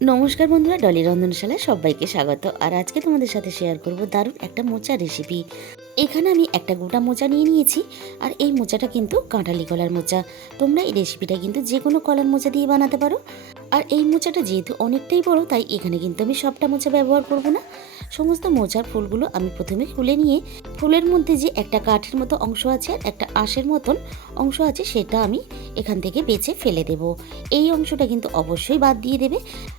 নমস্কার বন্ধুরা, ডলি রন্ধনশালায় সবাইকে স্বাগত। আর আজকে তোমাদের সাথে শেয়ার করব দারুণ একটা মোচা রেসিপি এখানে আমি একটা গোটা মোচা নিয়ে নিয়েছি, আর এই মোচাটা কিন্তু কাঁঠালি কলার মোচা। তোমরা এই রেসিপিটা কিন্তু যে কোনো কলার মোচা দিয়ে বানাতে পারো। আর এই মোচাটা যেহেতু অনেকটাই বড়, তাই এখানে কিন্তু আমি সবটা মোচা ব্যবহার করব না। সমস্ত মোজার ফুলগুলো আমি প্রথমে খুলে নিয়ে, ফুলের মধ্যে যে একটা কাঠের মতো অংশ আছে আর একটা আঁশের মতন অংশ আছে সেটা আমি এখান থেকে বেছে ফেলে দেব। এই অংশটা কিন্তু অবশ্যই বাদ দিয়ে দেবে।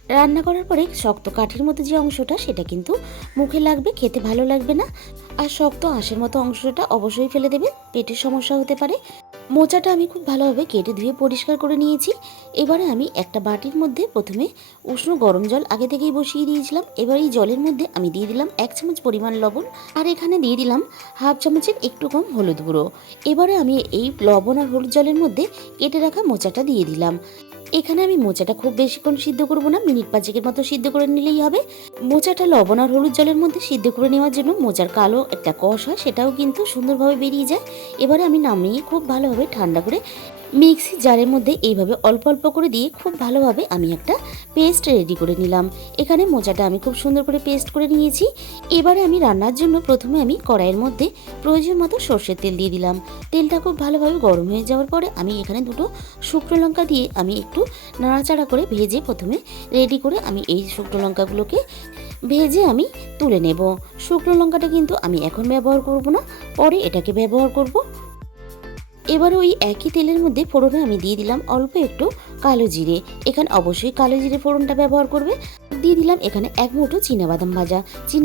রান্না করার পরে শক্ত কাঠের মতো যে অংশটা সেটা কিন্তু মুখে লাগবে, খেতে ভালো লাগবে না। আর শক্ত আঁশের মতো অংশটা অবশ্যই ফেলে দেবে। পেটের সমস্যা হতে পারে। মোচাটা আমি খুব ভালোভাবে কেটে ধুয়ে পরিষ্কার করে নিয়েছি। এবারে আমি একটা বাটির মধ্যে প্রথমে উষ্ণ গরম জল আগে থেকেই বসিয়ে দিয়েছিলাম। এবার এই জলের মধ্যে আমি দিয়ে দিলাম এক চামচ পরিমাণ লবণ আর এখানে দিয়ে দিলাম হাফ চামচের একটু কম হলুদ গুঁড়ো। এবারে আমি এই লবণ আর হলুদ জলের মধ্যে কেটে রাখা মোচাটা দিয়ে দিলাম। এখানে আমি মোচাটা খুব বেশিক্ষণ সিদ্ধ করব না, মিনিট পাঁচেকের মতো সিদ্ধ করে নিলেই হবে। মোচাটা লবণ আর হলুদ জলের মধ্যে সিদ্ধ করে নেওয়ার জন্য মোচার কালো একটা কষ হয়, সেটাও কিন্তু সুন্দরভাবে বেরিয়ে যায়। এবারে আমি নামিয়ে খুব ভালোভাবে ঠান্ডা করে মিক্সি জারের মধ্যে এইভাবে অল্প অল্প করে দিয়ে খুব ভালোভাবে আমি একটা পেস্ট রেডি করে নিলাম। এখানে মোচাটা আমি খুব সুন্দর করে পেস্ট করে নিয়েছি। এবারে আমি রান্নার জন্য প্রথমে আমি কড়াইয়ের মধ্যে প্রয়োজন মতো সর্ষের তেল দিয়ে দিলাম। তেলটা খুব ভালোভাবে গরম হয়ে যাওয়ার পরে আমি এখানে দুটো শুকনো লঙ্কা দিয়ে আমি একটু নাড়াচাড়া করে ভেজে প্রথমে রেডি করে আমি এই শুকনো লঙ্কাগুলোকে ভেজে আমি তুলে নেব। শুকনো লঙ্কাটা কিন্তু আমি এখন ব্যবহার করব না। পরে এটাকে ব্যবহার করব। এবার ওই একই তেলের মধ্যে ফোড়নে আমি দিয়ে দিলাম অল্প একটু কালো জিরে। এখানে অবশ্যই কালো জিরে ফোড়নটা ব্যবহার করবে। দিয়ে দিলাম এখানে এক মুঠো বাদাম ভাজা।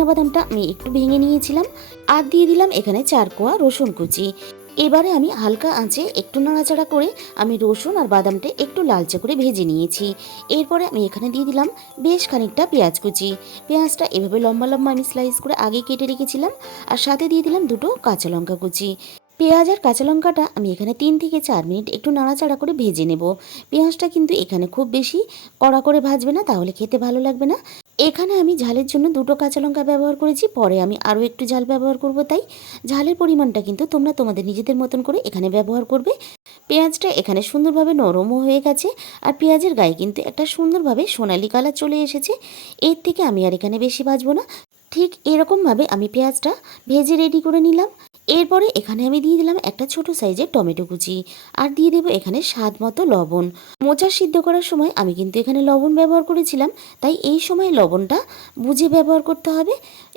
বাদামটা আমি একটু ভেঙে নিয়েছিলাম আর দিয়ে দিলাম এখানে চার কোয়া রসুন কুচি। এবারে আমি হালকা আঁচে একটু নাড়াচাড়া করে আমি রসুন আর বাদামটা একটু লালচে করে ভেজে নিয়েছি। এরপরে আমি এখানে দিয়ে দিলাম বেশ খানিকটা পেঁয়াজ কুচি। পেঁয়াজটা এভাবে লম্বা লম্বা আমি স্লাইস করে আগে কেটে রেখেছিলাম আর সাথে দিয়ে দিলাম দুটো কাঁচা লঙ্কা কুচি। পেঁয়াজ আর কাঁচা লঙ্কাটা আমি এখানে তিন থেকে চার মিনিট একটু নাড়াচাড়া করে ভেজে নেব। পেঁয়াজটা কিন্তু এখানে খুব বেশি কড়া করে ভাজবে না, তাহলে খেতে ভালো লাগবে না। এখানে আমি ঝালের জন্য দুটো কাঁচা লঙ্কা ব্যবহার করেছি, পরে আমি আরও একটু ঝাল ব্যবহার করব তাই। ঝালের পরিমাণটা কিন্তু তোমরা তোমাদের নিজেদের মতন করে এখানে ব্যবহার করবে। পেঁয়াজটা এখানে সুন্দরভাবে নরমও হয়ে গেছে আর পেঁয়াজের গায়ে কিন্তু একটা সুন্দরভাবে সোনালি কালার চলে এসেছে। এর থেকে আমি আর এখানে বেশি ভাজবো না। ঠিক এরকমভাবে আমি পেঁয়াজটা ভেজে রেডি করে নিলাম। এরপরে এখানে আমি দিয়ে দিলাম একটা ছোট সাইজের টমেটো কুচি আর দিয়ে দেবো এখানে স্বাদ মতো লবণ। মোচা সিদ্ধ করার সময় আমি কিন্তু এখানে লবণ ব্যবহার করেছিলাম, তাই এই সময় লবণটা বুঝে ব্যবহার করতে হবে।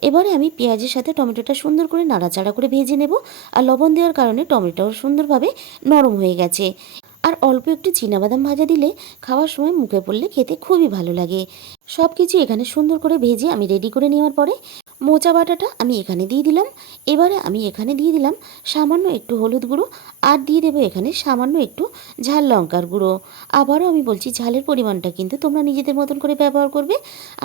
এবারে আমি পেঁয়াজের সাথে টমেটোটা সুন্দর করে নাড়াচাড়া করে ভেজে নেব আর লবণ দেওয়ার কারণে টমেটোও সুন্দরভাবে নরম হয়ে গেছে। আর অল্প একটু বাদাম ভাজা দিলে খাওয়ার সময় মুখে পড়লে খেতে খুবই ভালো লাগে। সব কিছু এখানে সুন্দর করে ভেজে আমি রেডি করে নেওয়ার পরে মোচা বাটাটা আমি এখানে দিয়ে দিলাম। এবারে আমি এখানে দিয়ে দিলাম সামান্য একটু হলুদ গুঁড়ো আর দিয়ে দেবো এখানে সামান্য একটু ঝাল লঙ্কার গুঁড়ো। আবারও আমি বলছি ঝালের পরিমাণটা কিন্তু তোমরা নিজেদের মতন করে ব্যবহার করবে।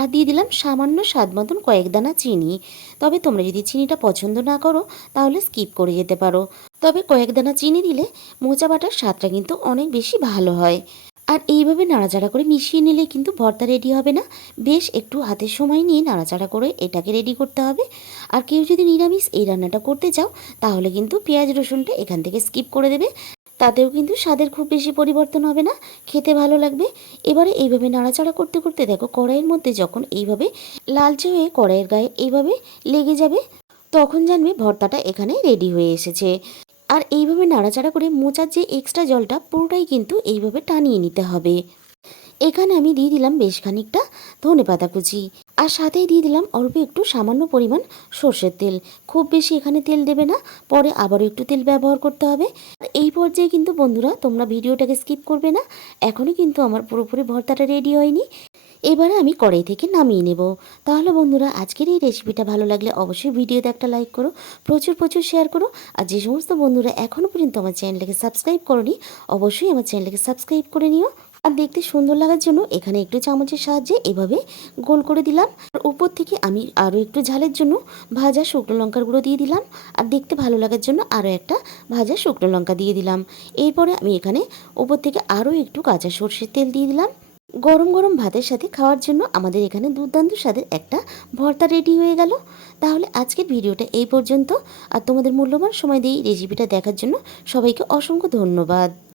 আর দিয়ে দিলাম সামান্য স্বাদ মতন কয়েক দানা চিনি। তবে তোমরা যদি চিনিটা পছন্দ না করো, তাহলে স্কিপ করে যেতে পারো। তবে কয়েক দানা চিনি দিলে মোচা বাটার স্বাদটা কিন্তু অনেক বেশি ভালো হয়। আর এইভাবে নাড়াচাড়া করে মিশিয়ে নিলে কিন্তু ভর্তা রেডি হবে না। বেশ একটু হাতের সময় নিয়ে নাড়াচাড়া করে এটাকে রেডি করতে হবে। আর কেউ যদি নিরামিষ এই রান্নাটা করতে চাও, তাহলে কিন্তু পেঁয়াজ, রসুনটা এখান থেকে স্কিপ করে দেবে। তাতেও কিন্তু স্বাদের খুব বেশি পরিবর্তন হবে না। খেতে ভালো লাগবে। এবারে এইভাবে নাড়াচাড়া করতে করতে দেখো কড়াইয়ের মধ্যে যখন এইভাবে লালচে হয়ে কড়াইয়ের গায়ে এইভাবে লেগে যাবে, তখন জানবে ভর্তাটা এখানে রেডি হয়ে এসেছে। আর এইভাবে নাড়াচাড়া করে মোচার যে এক্সট্রা জলটা পুরোটাই কিন্তু এইভাবে টানিয়ে নিতে হবে। এখানে আমি দিয়ে দিলাম বেশ খানিকটা ধনে পাতা কুচি আর সাথেই দিয়ে দিলাম অল্প একটু সামান্য পরিমাণ সর্ষের তেল। খুব বেশি এখানে তেল দেবে না, পরে আবারও একটু তেল ব্যবহার করতে হবে। আর এই পর্যায়ে কিন্তু বন্ধুরা তোমরা ভিডিওটাকে স্কিপ করবে না। এখনও কিন্তু আমার পুরোপুরি ভর্তাটা রেডি হয়নি। এবারে আমি কড়াই থেকে নামিয়ে নেব। তাহলে বন্ধুরা, আজকের এই রেসিপিটা ভালো লাগলে অবশ্যই ভিডিওতে একটা লাইক করো, প্রচুর প্রচুর শেয়ার করো, আর যে সমস্ত বন্ধুরা এখনও পর্যন্ত আমার চ্যানেলটাকে সাবস্ক্রাইব করনি, অবশ্যই আমার চ্যানেলটাকে সাবস্ক্রাইব করে নিও। আর দেখতে সুন্দর লাগার জন্য এখানে একটু চামচের সাহায্যে এভাবে গোল করে দিলাম। আর উপর থেকে আমি আরও একটু ঝালের জন্য ভাজা শুকনো লঙ্কার গুঁড়ো দিয়ে দিলাম। আর দেখতে ভালো লাগার জন্য আরও একটা ভাজা শুকনো লঙ্কা দিয়ে দিলাম। এরপরে আমি এখানে উপর থেকে আরও একটু কাঁচা সর্ষের তেল দিয়ে দিলাম। গরম গরম ভাতের সাথে খাওয়ার জন্য আমাদের এখানে দুর্দান্ত স্বাদের একটা ভর্তা রেডি হয়ে গেল। তাহলে আজকের ভিডিওটা এই পর্যন্ত। আর তোমাদের মূল্যবান সময় দিয়ে রেসিপিটা দেখার জন্য সবাইকে অসংখ্য ধন্যবাদ।